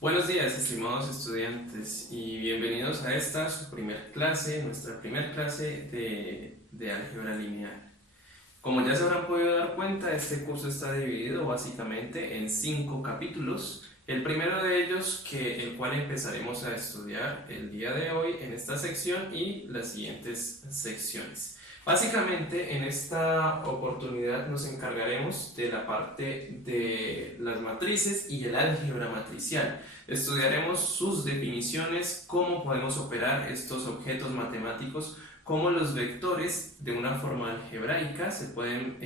Buenos días, estimados estudiantes, y bienvenidos a esta su primer clase, nuestra primer clase de álgebra lineal. Como ya se habrán podido dar cuenta, este curso está dividido básicamente en 5 capítulos. El primero de ellos, el cual empezaremos a estudiar el día de hoy en esta sección y las siguientes secciones. Básicamente, en esta oportunidad nos encargaremos de la parte de las matrices y el álgebra matricial. Estudiaremos sus definiciones, cómo podemos operar estos objetos matemáticos, cómo los vectores de una forma algebraica se pueden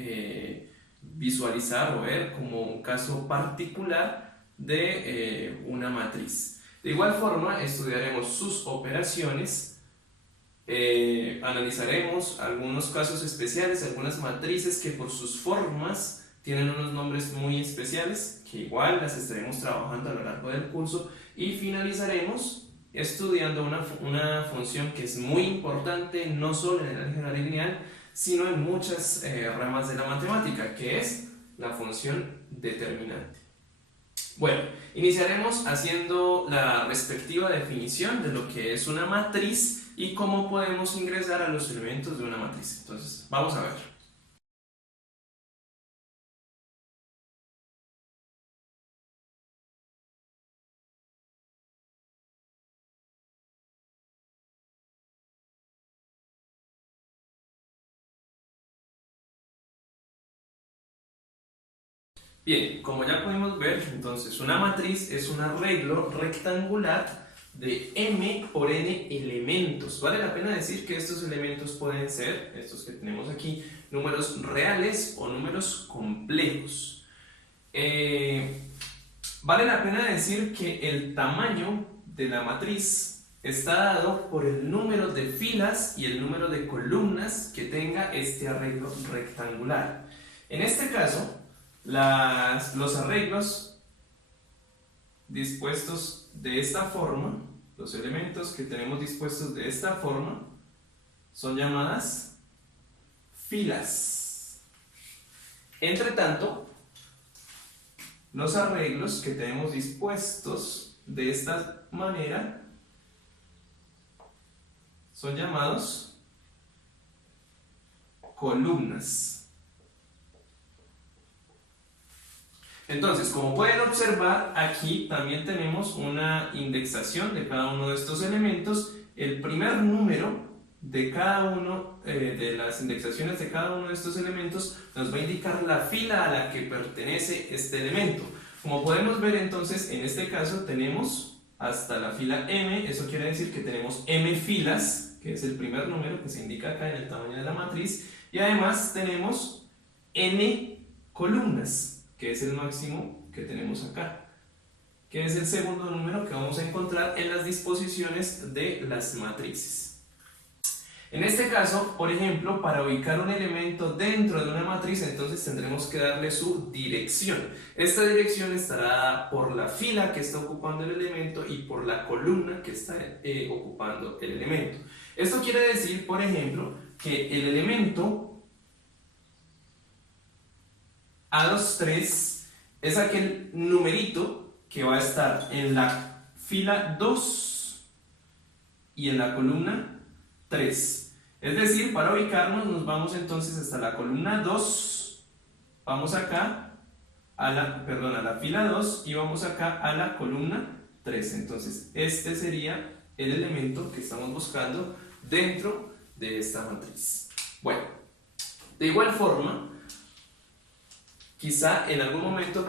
visualizar o ver como un caso particular de una matriz. De igual forma, estudiaremos sus operaciones. Analizaremos algunos casos especiales, algunas matrices que por sus formas tienen unos nombres muy especiales, que igual las estaremos trabajando a lo largo del curso, y finalizaremos estudiando una función que es muy importante no solo en el álgebra lineal, sino en muchas ramas de la matemática, que es la función determinante. Bueno, iniciaremos haciendo la respectiva definición de lo que es una matriz y cómo podemos ingresar a los elementos de una matriz. Entonces, vamos a ver. Bien, como ya podemos ver, entonces una matriz es un arreglo rectangular de m por n elementos. Vale la pena decir que estos elementos pueden ser, estos que tenemos aquí, números reales o números complejos. Vale la pena decir que el tamaño de la matriz está dado por el número de filas y el número de columnas que tenga este arreglo rectangular. En este caso, los arreglos dispuestos de esta forma, los elementos que tenemos dispuestos de esta forma, son llamadas filas. Entre tanto, los arreglos que tenemos dispuestos de esta manera son llamados columnas. Entonces, como pueden observar, aquí también tenemos una indexación de cada uno de estos elementos. El primer número de cada uno de las indexaciones de cada uno de estos elementos nos va a indicar la fila a la que pertenece este elemento. Como podemos ver, entonces, en este caso tenemos hasta la fila m, eso quiere decir que tenemos m filas, que es el primer número que se indica acá en el tamaño de la matriz, y además tenemos n columnas, que es el máximo que tenemos acá, que es el segundo número que vamos a encontrar en las disposiciones de las matrices. En este caso, por ejemplo, para ubicar un elemento dentro de una matriz, entonces tendremos que darle su dirección. Esta dirección estará dada por la fila que está ocupando el elemento y por la columna que está ocupando el elemento. Esto quiere decir, por ejemplo, que el elemento A23 es aquel numerito que va a estar en la fila 2 y en la columna 3. Es decir, para ubicarnos nos vamos entonces hasta la columna 2, vamos acá a la fila 2 y vamos acá a la columna 3. Entonces, este sería el elemento que estamos buscando dentro de esta matriz. Bueno, de igual forma, quizá en algún momento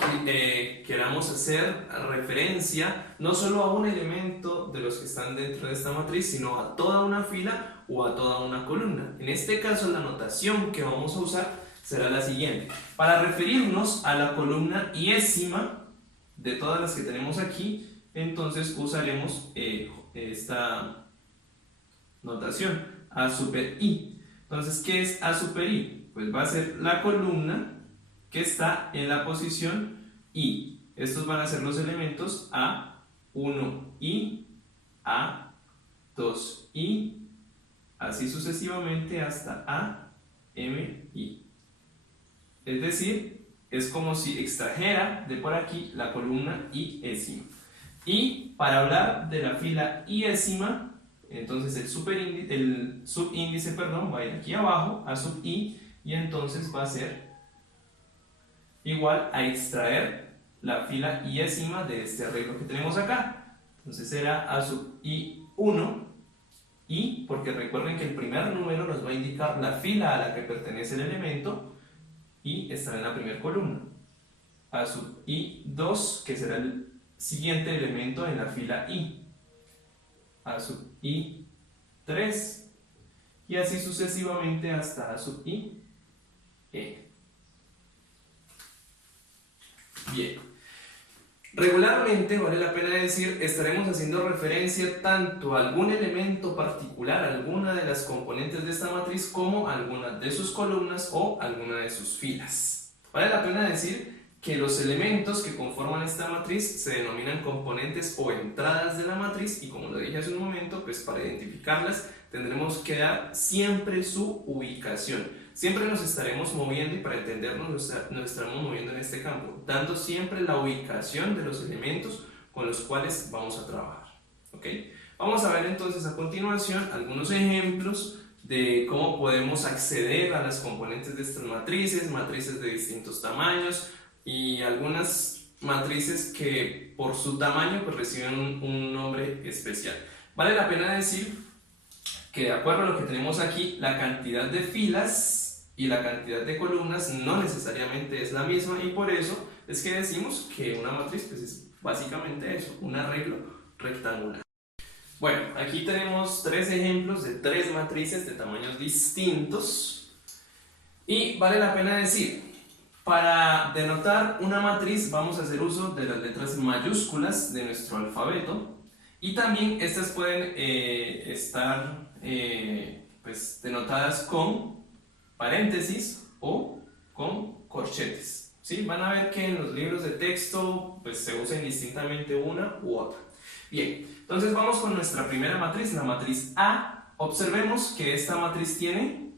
queramos hacer referencia no solo a un elemento de los que están dentro de esta matriz, sino a toda una fila o a toda una columna. En este caso, la notación que vamos a usar será la siguiente. Para referirnos a la columna iésima de todas las que tenemos aquí, entonces usaremos esta notación, A super i. Entonces, ¿qué es A super i? Pues va a ser la columna que está en la posición I. Estos van a ser los elementos A1i, A2i, así sucesivamente hasta AMI. Es decir, es como si extrajera de por aquí la columna iésima. Y para hablar de la fila iésima, entonces el subíndice, perdón, va a ir aquí abajo a sub i, y entonces va a ser igual a extraer la fila iésima de este arreglo que tenemos acá. Entonces será a sub i1, y porque recuerden que el primer número nos va a indicar la fila a la que pertenece el elemento y estará en la primera columna. A sub i2, que será el siguiente elemento en la fila i. A sub i3, y así sucesivamente hasta a sub i e. Bien. Regularmente, vale la pena decir, estaremos haciendo referencia tanto a algún elemento particular, alguna de las componentes de esta matriz, como a alguna de sus columnas o alguna de sus filas. Vale la pena decir que los elementos que conforman esta matriz se denominan componentes o entradas de la matriz, y como lo dije hace un momento, pues para identificarlas tendremos que dar siempre su ubicación. Siempre nos estaremos moviendo, y para entendernos nos estaremos moviendo en este campo, dando siempre la ubicación de los elementos con los cuales vamos a trabajar. ¿Ok? Vamos a ver entonces a continuación algunos ejemplos de cómo podemos acceder a las componentes de estas matrices, matrices de distintos tamaños y algunas matrices que por su tamaño pues reciben un nombre especial. Vale la pena decir que de acuerdo a lo que tenemos aquí, la cantidad de filas y la cantidad de columnas no necesariamente es la misma, y por eso es que decimos que una matriz pues es básicamente eso, un arreglo rectangular. Bueno, aquí tenemos tres ejemplos de tres matrices de tamaños distintos, y vale la pena decir, para denotar una matriz vamos a hacer uso de las letras mayúsculas de nuestro alfabeto, y también estas pueden estar pues denotadas con paréntesis o con corchetes, ¿sí? Van a ver que en los libros de texto pues se usa indistintamente una u otra. Bien, entonces vamos con nuestra primera matriz, la matriz A. Observemos que esta matriz tiene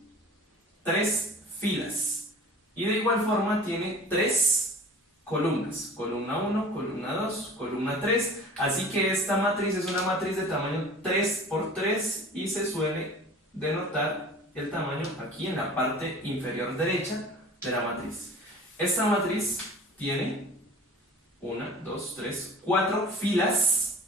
tres filas y de igual forma tiene tres columnas, columna 1, columna 2, columna 3, así que esta matriz es una matriz de tamaño 3 por 3 y se suele denotar el tamaño aquí en la parte inferior derecha de la matriz. Esta matriz tiene 1, 2, 3, 4 filas,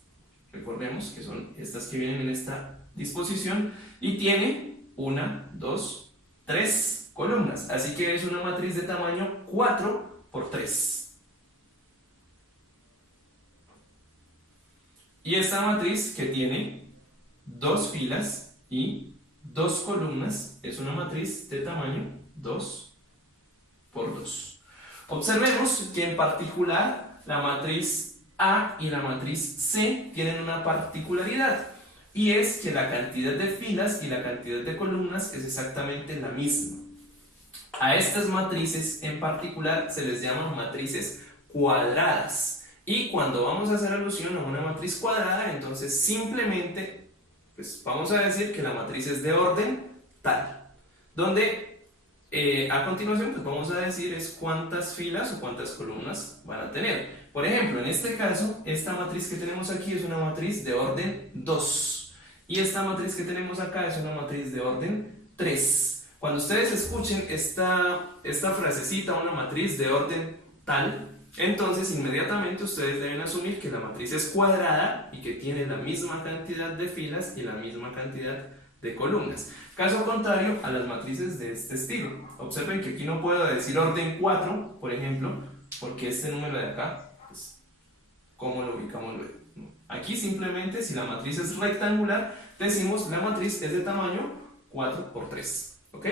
recordemos que son estas que vienen en esta disposición, y tiene 1, 2, 3 columnas, así que es una matriz de tamaño 4 por 3. Y esta matriz que tiene dos filas y dos columnas es una matriz de tamaño 2 por 2. Observemos que en particular la matriz A y la matriz C tienen una particularidad, y es que la cantidad de filas y la cantidad de columnas es exactamente la misma. A estas matrices en particular se les llama matrices cuadradas, y cuando vamos a hacer alusión a una matriz cuadrada, entonces simplemente pues vamos a decir que la matriz es de orden tal, donde a continuación pues vamos a decir es cuántas filas o cuántas columnas van a tener. Por ejemplo, en este caso, esta matriz que tenemos aquí es una matriz de orden 2, y esta matriz que tenemos acá es una matriz de orden 3. Cuando ustedes escuchen esta frasecita, una matriz de orden tal, entonces inmediatamente ustedes deben asumir que la matriz es cuadrada y que tiene la misma cantidad de filas y la misma cantidad de columnas. Caso contrario a las matrices de este estilo. Observen que aquí no puedo decir orden 4, por ejemplo, porque este número de acá, pues, ¿cómo lo ubicamos luego? Aquí simplemente, si la matriz es rectangular, decimos la matriz es de tamaño 4 por 3. ¿Ok?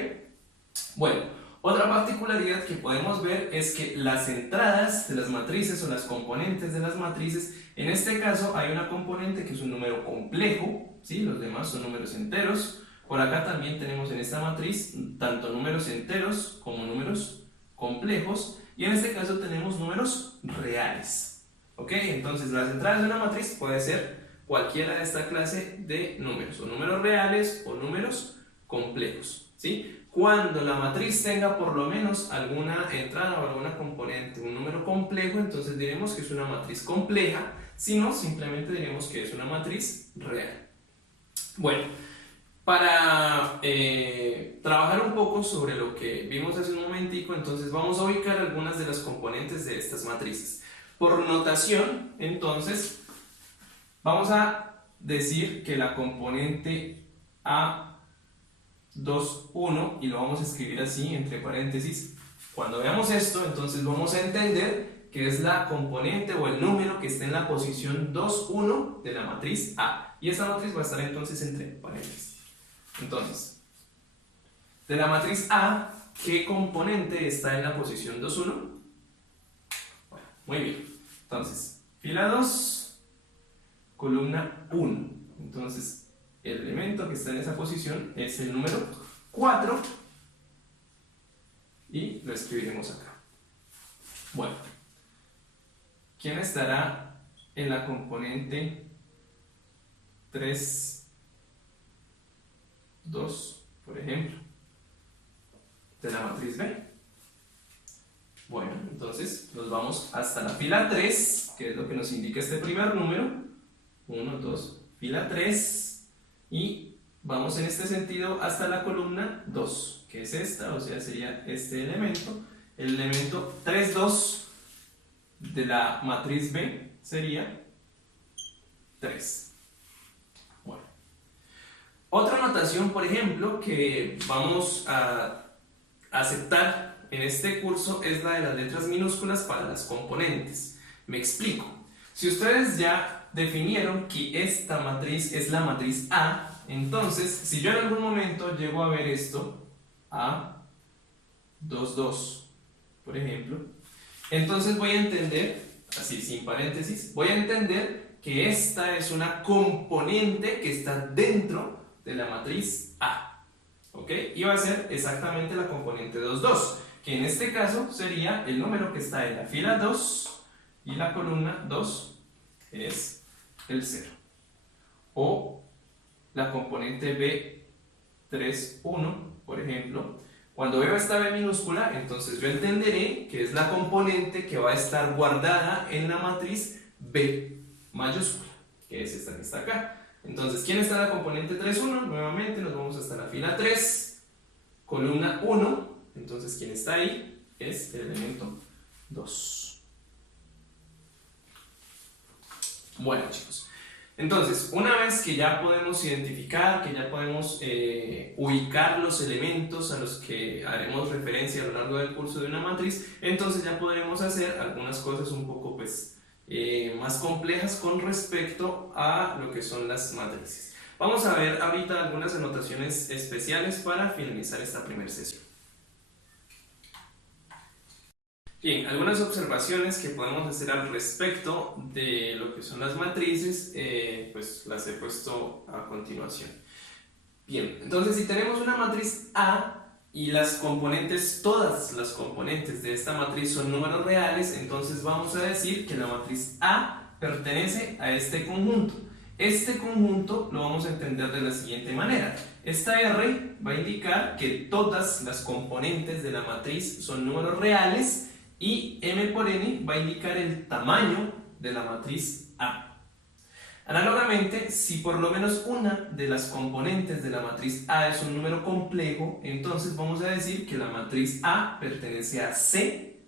Bueno. Otra particularidad que podemos ver es que las entradas de las matrices o las componentes de las matrices, en este caso hay una componente que es un número complejo, ¿sí? Los demás son números enteros. Por acá también tenemos en esta matriz tanto números enteros como números complejos, y en este caso tenemos números reales. ¿Ok? Entonces las entradas de una matriz puede ser cualquiera de esta clase de números, o números reales o números complejos, ¿sí? Cuando la matriz tenga por lo menos alguna entrada o alguna componente, un número complejo, entonces diremos que es una matriz compleja, si no, simplemente diremos que es una matriz real. Bueno, para trabajar un poco sobre lo que vimos hace un momentico, entonces vamos a ubicar algunas de las componentes de estas matrices. Por notación, entonces, vamos a decir que la componente A2, 1, y lo vamos a escribir así, entre paréntesis. Cuando veamos esto, entonces vamos a entender que es la componente o el número que está en la posición 2, 1 de la matriz A. Y esta matriz va a estar entonces entre paréntesis. Entonces, de la matriz A, ¿qué componente está en la posición 2, 1? Bueno, muy bien. Entonces, fila 2, columna 1. Entonces, el elemento que está en esa posición es el número 4 y lo escribiremos acá. Bueno, ¿quién estará en la componente 3, 2, por ejemplo, de la matriz B? Bueno, entonces nos vamos hasta la fila 3, que es lo que nos indica este primer número. 1, 2, fila 3, y vamos en este sentido hasta la columna 2, que es esta, o sea, sería este elemento. El elemento 3, 2 de la matriz B sería 3. Bueno. Otra notación, por ejemplo, que vamos a aceptar en este curso es la de las letras minúsculas para las componentes. Me explico. Si ustedes ya definieron que esta matriz es la matriz A, entonces, si yo en algún momento llego a ver esto, A2, 2, por ejemplo, entonces voy a entender, así sin paréntesis, voy a entender que esta es una componente que está dentro de la matriz A. ¿Ok? Y va a ser exactamente la componente 2, 2, que en este caso sería el número que está en la fila 2 y la columna 2 es el 0. O la componente B3, 1, por ejemplo. Cuando veo esta B minúscula, entonces yo entenderé que es la componente que va a estar guardada en la matriz B mayúscula, que es esta que está acá. Entonces, ¿quién está en la componente 3, 1? Nuevamente nos vamos hasta la fila 3, columna 1. Entonces, ¿quién está ahí? Es el elemento 2. Bueno, chicos. Entonces, una vez que ya podemos identificar, que ya podemos ubicar los elementos a los que haremos referencia a lo largo del curso de una matriz, entonces ya podremos hacer algunas cosas un poco más complejas con respecto a lo que son las matrices. Vamos a ver ahorita algunas anotaciones especiales para finalizar esta primera sesión. Bien, algunas observaciones que podemos hacer al respecto de lo que son las matrices, pues las he puesto a continuación. Bien, entonces si tenemos una matriz A y las componentes, todas las componentes de esta matriz son números reales, entonces vamos a decir que la matriz A pertenece a este conjunto. Este conjunto lo vamos a entender de la siguiente manera. Esta R va a indicar que todas las componentes de la matriz son números reales y M por N va a indicar el tamaño de la matriz A. Análogamente, si por lo menos una de las componentes de la matriz A es un número complejo, entonces vamos a decir que la matriz A pertenece a C,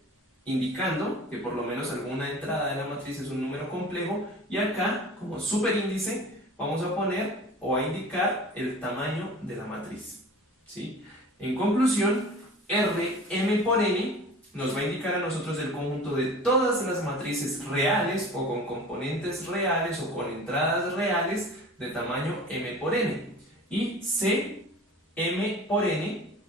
indicando que por lo menos alguna entrada de la matriz es un número complejo, y acá, como superíndice, vamos a poner o a indicar el tamaño de la matriz. ¿Sí? En conclusión, R, M por N nos va a indicar a nosotros el conjunto de todas las matrices reales o con componentes reales o con entradas reales de tamaño M por N. Y C, M por N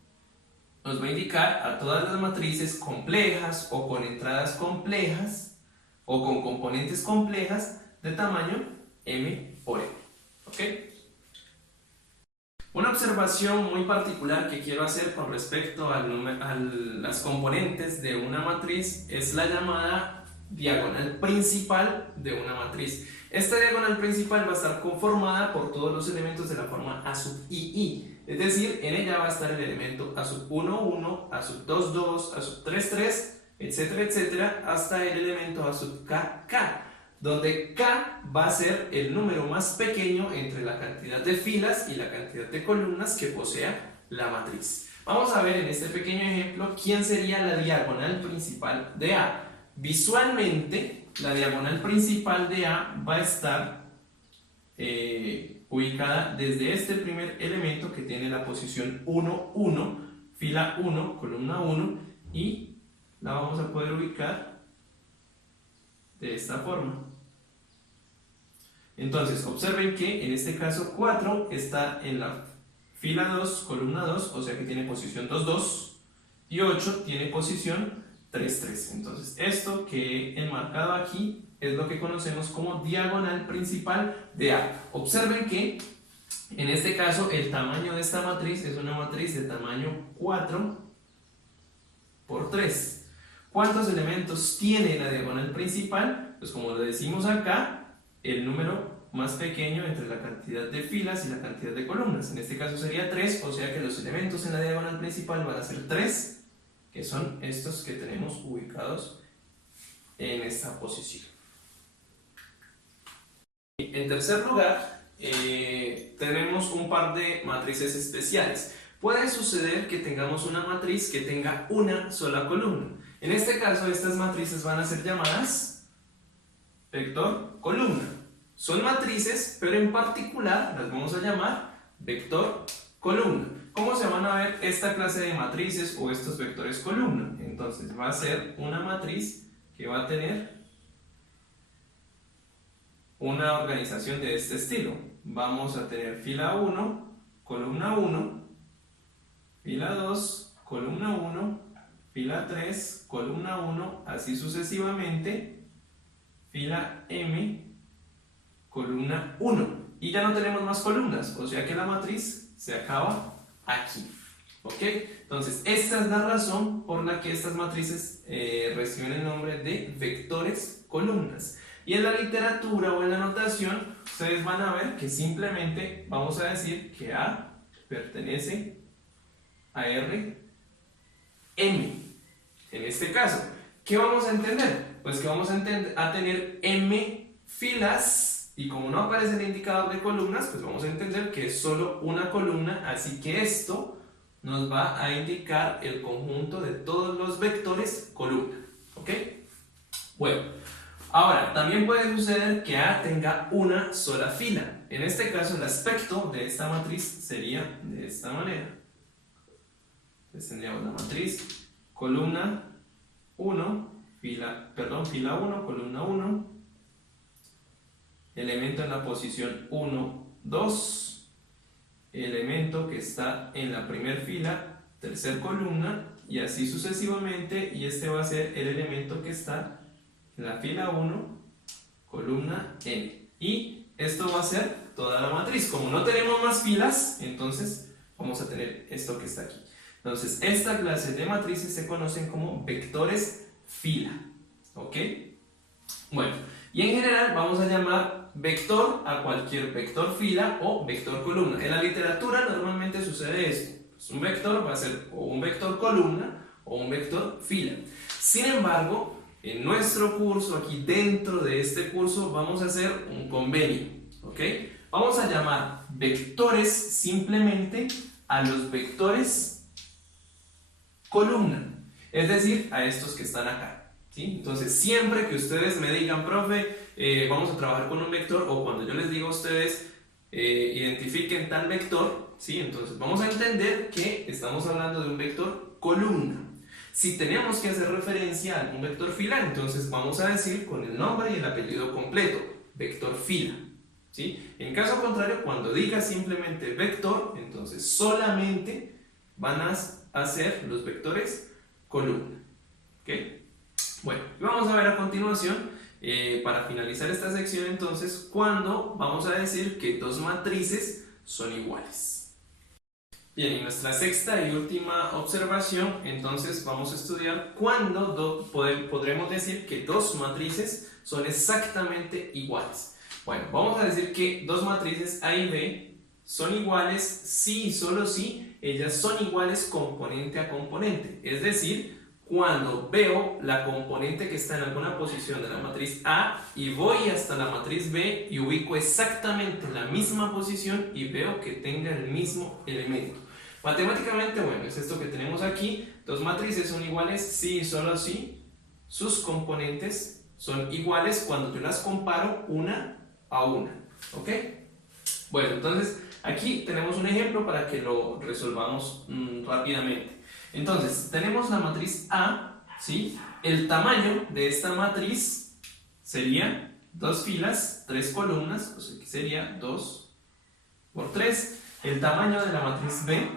nos va a indicar a todas las matrices complejas o con entradas complejas o con componentes complejas de tamaño M por N. ¿Ok? Una observación muy particular que quiero hacer con respecto a las componentes de una matriz es la llamada diagonal principal de una matriz. Esta diagonal principal va a estar conformada por todos los elementos de la forma A sub II. Es decir, en ella va a estar el elemento a sub 1, 1, a sub 2, 2, a sub 3, 3, etcétera, etcétera, hasta el elemento a sub k, k, donde k va a ser el número más pequeño entre la cantidad de filas y la cantidad de columnas que posea la matriz. Vamos a ver en este pequeño ejemplo quién sería la diagonal principal de A. Visualmente, la diagonal principal de A va a estar ubicada desde este primer elemento que tiene la posición 1, 1, fila 1, columna 1, y la vamos a poder ubicar de esta forma. Entonces, observen que en este caso 4 está en la fila 2, columna 2, o sea que tiene posición 2, 2, y 8 tiene posición 3, 3. Entonces, esto que he enmarcado aquí es lo que conocemos como diagonal principal de A. Observen que en este caso el tamaño de esta matriz es una matriz de tamaño 4 por 3. ¿Cuántos elementos tiene la diagonal principal? Pues como lo decimos acá, el número más pequeño entre la cantidad de filas y la cantidad de columnas. En este caso sería 3, o sea que los elementos en la diagonal principal van a ser 3, que son estos que tenemos ubicados en esta posición. En tercer lugar, tenemos un par de matrices especiales. Puede suceder que tengamos una matriz que tenga una sola columna. En este caso, estas matrices van a ser llamadas vector columna. Son matrices, pero en particular las vamos a llamar vector columna. ¿Cómo se van a ver esta clase de matrices o estos vectores columna? Entonces va a ser una matriz que va a tener una organización de este estilo. Vamos a tener fila 1, columna 1, fila 2, columna 1, fila 3, columna 1, así sucesivamente, fila M, columna 1. Y ya no tenemos más columnas, o sea que la matriz se acaba aquí. ¿Ok? Entonces, esta es la razón por la que estas matrices reciben el nombre de vectores columnas. Y en la literatura o en la notación, ustedes van a ver que simplemente vamos a decir que A pertenece a R, M. En este caso, ¿qué vamos a entender? Pues que vamos a tener M filas, y como no aparece el indicador de columnas, pues vamos a entender que es solo una columna, así que esto nos va a indicar el conjunto de todos los vectores columna. ¿Ok? Bueno, ahora, también puede suceder que A tenga una sola fila. En este caso, el aspecto de esta matriz sería de esta manera. Entonces tendríamos la matriz columna 1, fila 1, columna 1, elemento en la posición 1, 2, elemento que está en la primera fila, tercera columna, y así sucesivamente, y este va a ser el elemento que está en la fila 1, columna N. Y esto va a ser toda la matriz. Como no tenemos más filas, entonces vamos a tener esto que está aquí. Entonces, esta clase de matrices se conocen como vectores fila. ¿Ok? Bueno, y en general vamos a llamar vector a cualquier vector fila o vector columna. En la literatura normalmente sucede esto. Pues un vector va a ser o un vector columna o un vector fila. Sin embargo, en nuestro curso, aquí dentro de este curso, vamos a hacer un convenio. ¿Ok? Vamos a llamar vectores simplemente a los vectores columna, es decir, a estos que están acá, ¿sí? Entonces, siempre que ustedes me digan, profe, vamos a trabajar con un vector, o cuando yo les digo a ustedes, identifiquen tal vector, ¿sí? Entonces, vamos a entender que estamos hablando de un vector columna. Si tenemos que hacer referencia a algún vector fila, entonces vamos a decir con el nombre y el apellido completo, vector fila, ¿sí? En caso contrario, cuando diga simplemente vector, entonces solamente van a ser los vectores columna. ¿Ok? Bueno, vamos a ver a continuación, para finalizar esta sección, entonces, cuando vamos a decir que dos matrices son iguales. Bien, en nuestra sexta y última observación, entonces vamos a estudiar cuándo podremos decir que dos matrices son exactamente iguales. Bueno, vamos a decir que dos matrices A y B son iguales si y solo si ellas son iguales componente a componente. Es decir, cuando veo la componente que está en alguna posición de la matriz A y voy hasta la matriz B y ubico exactamente la misma posición y veo que tenga el mismo elemento. Matemáticamente, bueno, es esto que tenemos aquí. Dos matrices son iguales si y solo si sus componentes son iguales cuando yo las comparo una a una. ¿Ok? Bueno, entonces aquí tenemos un ejemplo para que lo resolvamos rápidamente. Entonces, tenemos la matriz A, ¿sí? El tamaño de esta matriz sería 2 filas, 3 columnas, o sea que sería 2 por 3. El tamaño de la matriz B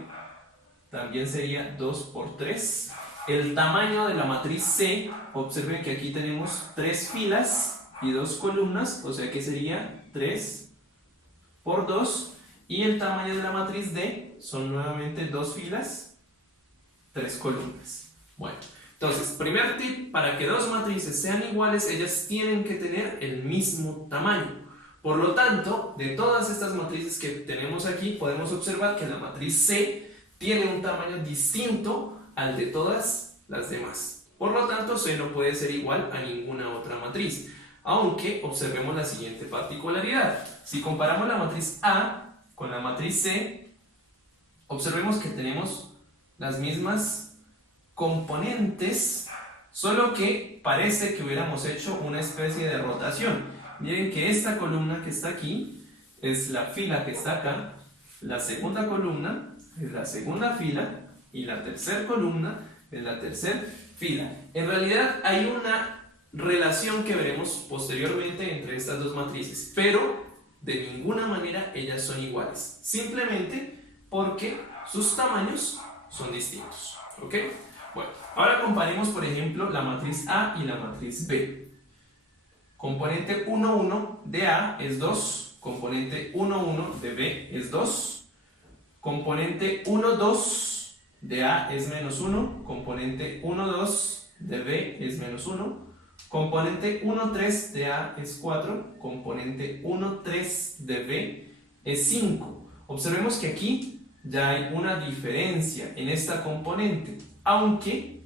también sería 2 por 3. El tamaño de la matriz C, observen que aquí tenemos 3 filas y 2 columnas, o sea que sería 3 por 2. Y el tamaño de la matriz D son nuevamente 2 filas, 3 columnas. Bueno, entonces, primer tip, para que dos matrices sean iguales, ellas tienen que tener el mismo tamaño. Por lo tanto, de todas estas matrices que tenemos aquí, podemos observar que la matriz C tiene un tamaño distinto al de todas las demás. Por lo tanto, C no puede ser igual a ninguna otra matriz. Aunque observemos la siguiente particularidad. Si comparamos la matriz A con la matriz C, observemos que tenemos las mismas componentes, solo que parece que hubiéramos hecho una especie de rotación. Miren que esta columna que está aquí es la fila que está acá, la segunda columna es la segunda fila y la tercera columna es la tercera fila. En realidad hay una relación que veremos posteriormente entre estas dos matrices, pero de ninguna manera ellas son iguales, simplemente porque sus tamaños son distintos. ¿Ok? Bueno, ahora comparemos, por ejemplo, la matriz A y la matriz B. Componente 1, 1 de A es 2, componente 1, 1 de B es 2, componente 1, 2 de A es menos 1, componente 1, 2 de B es menos 1, componente 1, 3 de A es 4, componente 1, 3 de B es 5. Observemos que aquí ya hay una diferencia en esta componente, aunque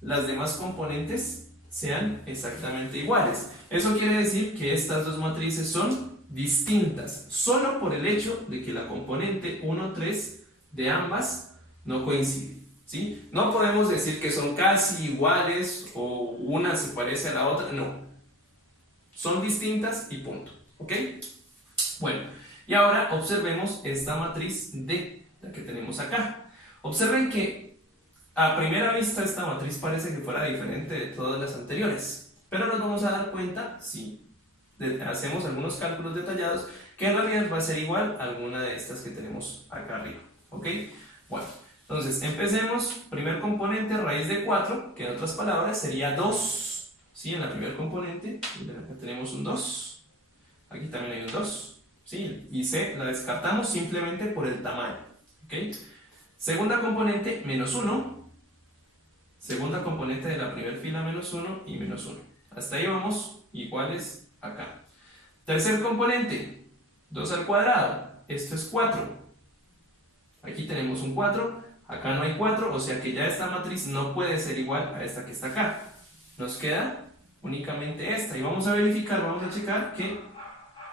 las demás componentes sean exactamente iguales. Eso quiere decir que estas dos matrices son distintas, solo por el hecho de que la componente 1, 3 de ambas no coincide, ¿sí? No podemos decir que son casi iguales o una se parece a la otra, no. Son distintas y punto, ¿ok? Bueno. Y ahora observemos esta matriz D, la que tenemos acá. Observen que a primera vista esta matriz parece que fuera diferente de todas las anteriores, pero nos vamos a dar cuenta, si hacemos algunos cálculos detallados, que en realidad va a ser igual a alguna de estas que tenemos acá arriba. ¿Ok? Bueno, entonces empecemos. Primer componente, raíz de 4, que en otras palabras sería 2. ¿Sí? En la primer componente, acá tenemos un 2. Aquí también hay un 2. ¿Sí? Y C la descartamos simplemente por el tamaño. ¿Ok? Segunda componente, menos 1. Segunda componente de la primera fila, menos 1 y menos 1. Hasta ahí vamos iguales acá. Tercer componente, 2 al cuadrado. Esto es 4. Aquí tenemos un 4. Acá no hay 4, o sea que ya esta matriz no puede ser igual a esta que está acá. Nos queda únicamente esta. Y vamos a verificar, vamos a checar que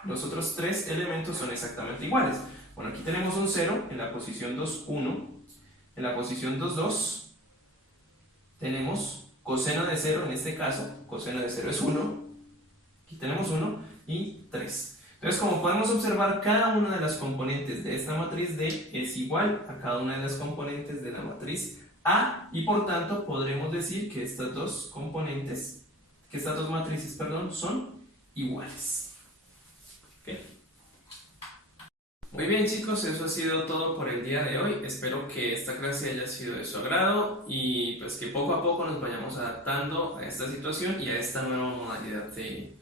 los otros tres elementos son exactamente iguales. Bueno, aquí tenemos un 0 en la posición 2, 1. En la posición 2, 2. Tenemos coseno de 0, en este caso, coseno de 0 es 1. Aquí tenemos 1 y 3. Entonces, como podemos observar, cada una de las componentes de esta matriz D es igual a cada una de las componentes de la matriz A, y por tanto podremos decir que estas dos componentes, que estas dos matrices, perdón, son iguales. Muy bien, chicos, eso ha sido todo por el día de hoy. Espero que esta clase haya sido de su agrado y pues que poco a poco nos vayamos adaptando a esta situación y a esta nueva modalidad de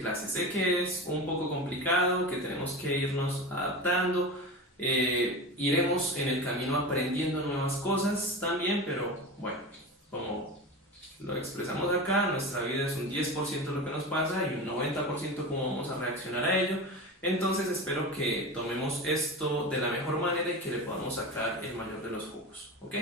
clase. Sé que es un poco complicado, que tenemos que irnos adaptando, iremos en el camino aprendiendo nuevas cosas también, pero bueno, como lo expresamos acá, nuestra vida es un 10% lo que nos pasa y un 90% cómo vamos a reaccionar a ello. Entonces espero que tomemos esto de la mejor manera y que le podamos sacar el mayor de los jugos, ¿ok?